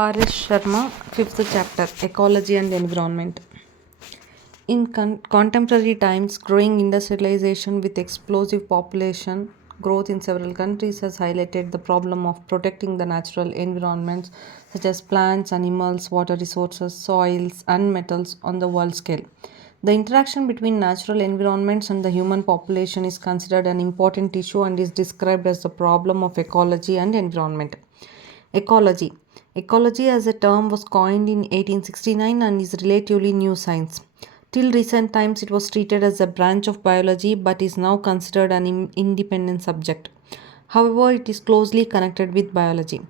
R.S. Sharma, fifth chapter Ecology and Environment. In contemporary times, growing industrialization with explosive population growth in several countries has highlighted the problem of protecting the natural environments such as plants, animals, water resources, soils, and metals on the world scale. The interaction between natural environments and the human population is considered an important issue and is described as the problem of ecology and environment. Ecology. Ecology as a term was coined in 1869 and is relatively new science. Till recent times, it was treated as a branch of biology but is now considered an independent subject. However, it is closely connected with biology.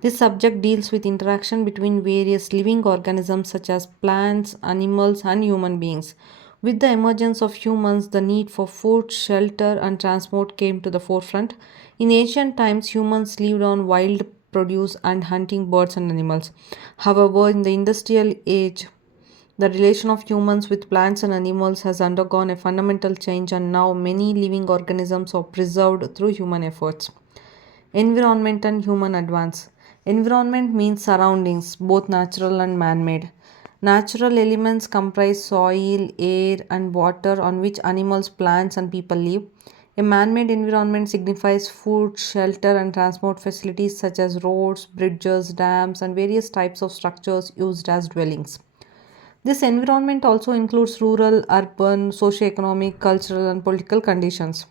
This subject deals with interaction between various living organisms such as plants, animals, and human beings. With the emergence of humans, the need for food, shelter, and transport came to the forefront. In ancient times, humans lived on wild produce and hunting birds and animals. However, in the industrial age, the relation of humans with plants and animals has undergone a fundamental change, and now many living organisms are preserved through human efforts. Environment and human advance. Environment means surroundings, both natural and man made. Natural elements comprise soil, air, and water on which animals, plants, and people live. A man made environment signifies food, shelter, and transport facilities such as roads, bridges, dams, and various types of structures used as dwellings. This environment also includes rural, urban, socio-economic, cultural, and political conditions.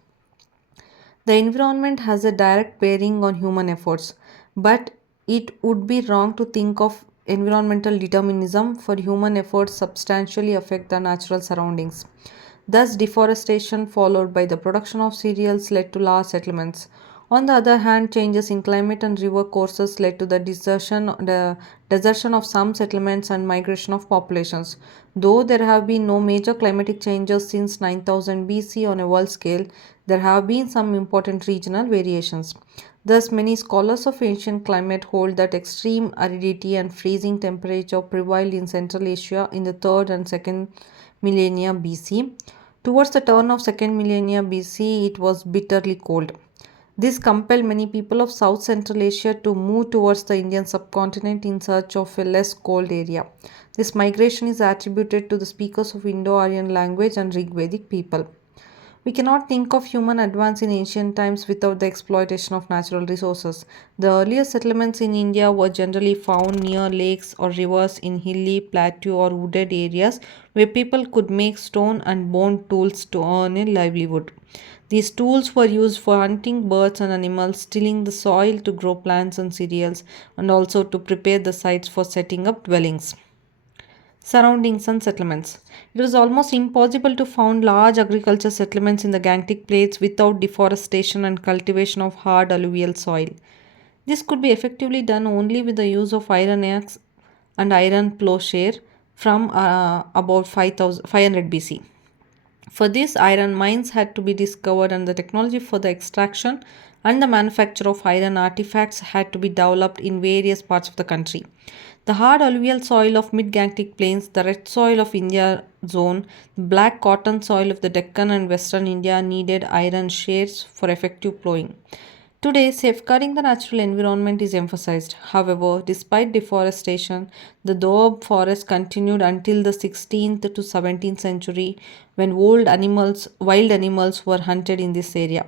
The environment has a direct bearing on human efforts, but it would be wrong to think of environmental determinism, for human efforts substantially affect the natural surroundings. Thus, deforestation followed by the production of cereals led to large settlements. On the other hand, changes in climate and river courses led to the desertion of some settlements and migration of populations. Though there have been no major climatic changes since 9000 BC on a world scale, there have been some important regional variations. Thus, many scholars of ancient climate hold that extreme aridity and freezing temperature prevailed in Central Asia in the 3rd and 2nd millennia BC. Towards the turn of 2nd millennia BC, it was bitterly cold. This compelled many people of South Central Asia to move towards the Indian subcontinent in search of a less cold area. This migration is attributed to the speakers of Indo-Aryan language and Rigvedic people. We cannot think of human advance in ancient times without the exploitation of natural resources. The earliest settlements in India were generally found near lakes or rivers in hilly, plateau, or wooded areas where people could make stone and bone tools to earn a livelihood. These tools were used for hunting birds and animals, tilling the soil to grow plants and cereals, and also to prepare the sites for setting up dwellings. Surroundings and settlements. It was almost impossible to found large agriculture settlements in the Gangetic Plains without deforestation and cultivation of hard alluvial soil. This could be effectively done only with the use of iron axe and iron plowshare from about 500 BC. For this, iron mines had to be discovered, and the technology for the extraction and the manufacture of iron artifacts had to be developed in various parts of the country. The hard alluvial soil of mid Gangetic Plains, the red soil of India zone, the black cotton soil of the Deccan and Western India needed iron shares for effective plowing. Today, safeguarding the natural environment is emphasized. However, despite deforestation, the Doab forest continued until the 16th to 17th century when wild animals were hunted in this area.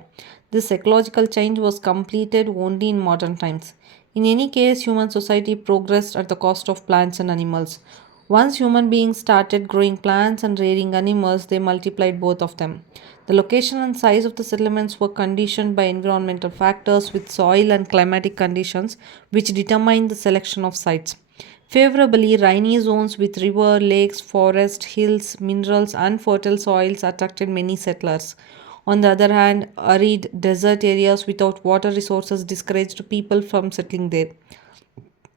This ecological change was completed only in modern times. In any case, human society progressed at the cost of plants and animals. Once human beings started growing plants and rearing animals, they multiplied both of them. The location and size of the settlements were conditioned by environmental factors with soil and climatic conditions, which determined the selection of sites. Favorably, rainy zones with river, lakes, forest, hills, minerals, and fertile soils attracted many settlers. On the other hand, arid desert areas without water resources discouraged people from settling there.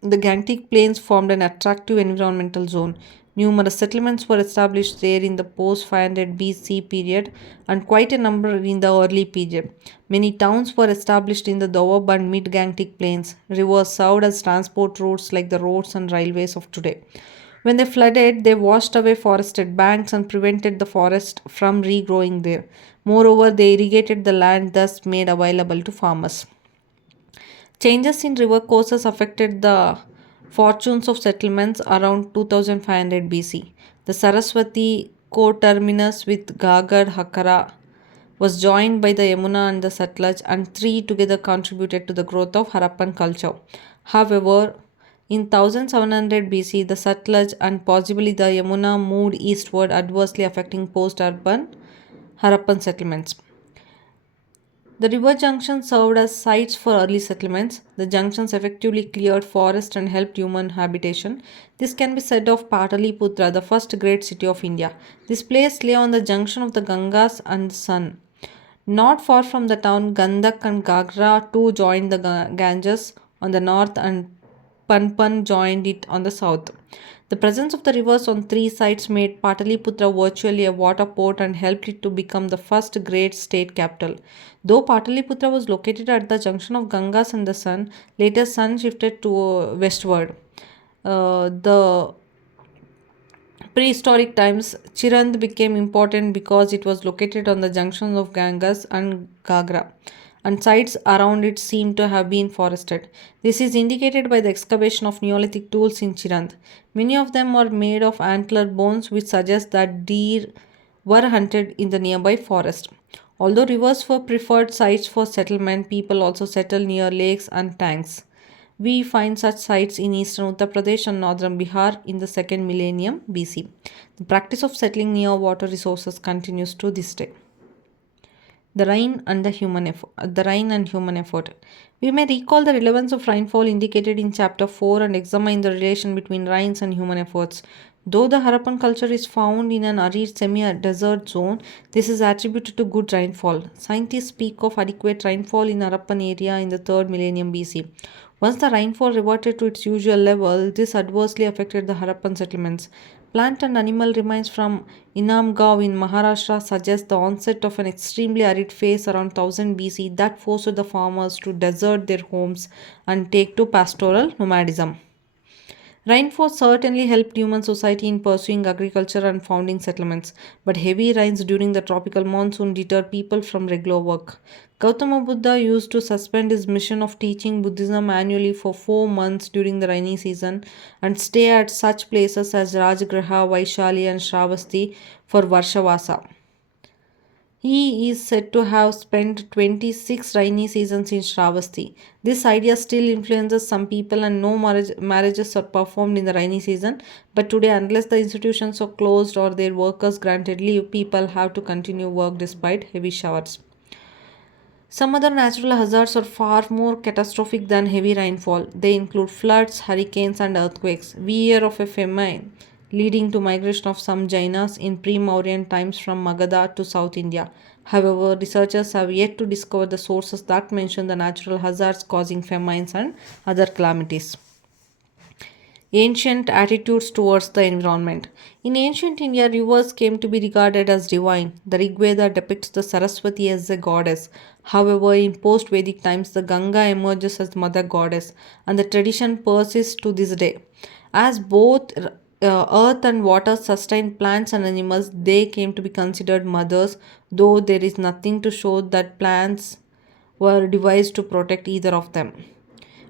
The Gangetic Plains formed an attractive environmental zone. Numerous settlements were established there in the post 500 BC period and quite a number in the early period. Many towns were established in the Doab and mid Gangetic Plains. Rivers served as transport routes like the roads and railways of today. When they flooded, they washed away forested banks and prevented the forest from regrowing there. Moreover, they irrigated the land thus made available to farmers. Changes in river courses affected the Fortunes of settlements around 2500 BC. The Saraswati co-terminus with Gagar Hakara was joined by the Yamuna and the Satluj, and three together contributed to the growth of Harappan culture. However, in 1700 BC, the Satluj and possibly the Yamuna moved eastward, adversely affecting post urban Harappan settlements. The river junctions served as sites for early settlements. The junctions effectively cleared forest and helped human habitation. This can be said of Pataliputra, the first great city of India. This place lay on the junction of the Gangas and the Sun. Not far from the town, Gandak and Gagra too joined the Ganges on the north and Panpan joined it on the south. The presence of the rivers on three sides made Pataliputra virtually a water port and helped it to become the first great state capital. Though Pataliputra was located at the junction of Gangas and the Sun, later Sun shifted to westward. The prehistoric times, Chirand became important because it was located on the junction of Ganges and Gagra, and sites around it seem to have been forested. This is indicated by the excavation of Neolithic tools in Chirand. Many of them are made of antler bones, which suggests that deer were hunted in the nearby forest. Although rivers were preferred sites for settlement, people also settled near lakes and tanks. We find such sites in eastern Uttar Pradesh and northern Bihar in the second millennium BC. The practice of settling near water resources continues to this day. The rain and human effort. We may recall the relevance of rainfall indicated in chapter 4 and examine the relation between rains and human efforts. Though the Harappan culture is found in an arid semi-desert zone, this is attributed to good rainfall. Scientists speak of adequate rainfall in Harappan area in the 3rd millennium BC. Once the rainfall reverted to its usual level, this adversely affected the Harappan settlements. Plant and animal remains from Inamgaon in Maharashtra suggest the onset of an extremely arid phase around 1000 BC that forced the farmers to desert their homes and take to pastoral nomadism. Rainfall certainly helped human society in pursuing agriculture and founding settlements, but heavy rains during the tropical monsoon deterred people from regular work. Gautama Buddha used to suspend his mission of teaching Buddhism annually for 4 months during the rainy season and stay at such places as Rajgriha, Vaishali, and Shravasti for Varshavasa. He is said to have spent 26 rainy seasons in Shravasti. This idea still influences some people, and no marriages are performed in the rainy season. But today, unless the institutions are closed or their workers granted leave, people have to continue work despite heavy showers. Some other natural hazards are far more catastrophic than heavy rainfall. They include floods, hurricanes, and earthquakes. We hear of a famine leading to migration of some Jainas in pre-Mauryan times from Magadha to South India. However, researchers have yet to discover the sources that mention the natural hazards causing famines and other calamities. Ancient attitudes towards the environment. In ancient India, rivers came to be regarded as divine. The Rig Veda depicts the Saraswati as a goddess. However, in post Vedic times, the Ganga emerges as mother goddess, and the tradition persists to this day. As both earth and water sustain plants and animals, they came to be considered mothers, though there is nothing to show that plants were devised to protect either of them.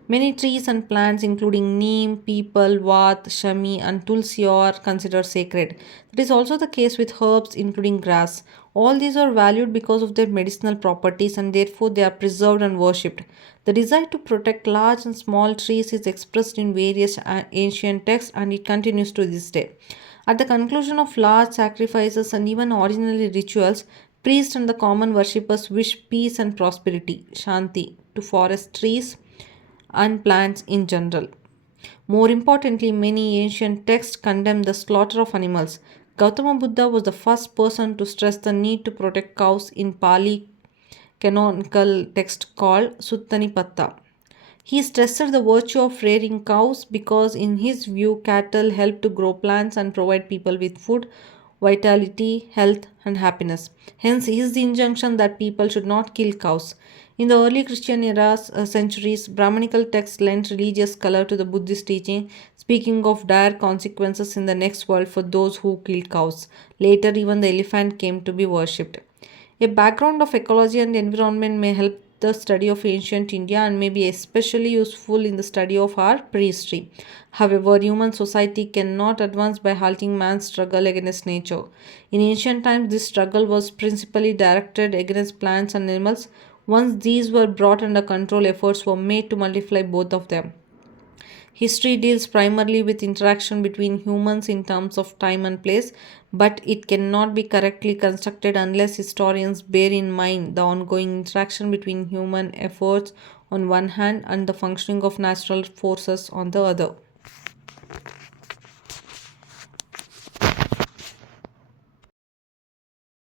Many trees and plants, including neem, peepal, vaat, shami, and tulsi, are considered sacred. That is also the case with herbs, including grass. All these are valued because of their medicinal properties and therefore they are preserved and worshipped. The desire to protect large and small trees is expressed in various ancient texts and it continues to this day. At the conclusion of large sacrifices and even ordinary rituals, priests and the common worshippers wish peace and prosperity, shanti, to forest trees and plants in general. More importantly, many ancient texts condemn the slaughter of animals. Gautama Buddha was the first person to stress the need to protect cows in Pali canonical text called Suttanipatta. He stressed the virtue of rearing cows because, in his view, cattle help to grow plants and provide people with food, vitality, health, and happiness. Hence, his injunction that people should not kill cows. In the early Christian era centuries, Brahmanical texts lent religious color to the Buddhist teaching, speaking of dire consequences in the next world for those who killed cows. Later, even the elephant came to be worshipped. A background of ecology and environment may help the study of ancient India and may be especially useful in the study of our prehistory. However, human society cannot advance by halting man's struggle against nature. In ancient times, this struggle was principally directed against plants and animals. Once these were brought under control, efforts were made to multiply both of them. History deals primarily with interaction between humans in terms of time and place, but it cannot be correctly constructed unless historians bear in mind the ongoing interaction between human efforts on one hand and the functioning of natural forces on the other.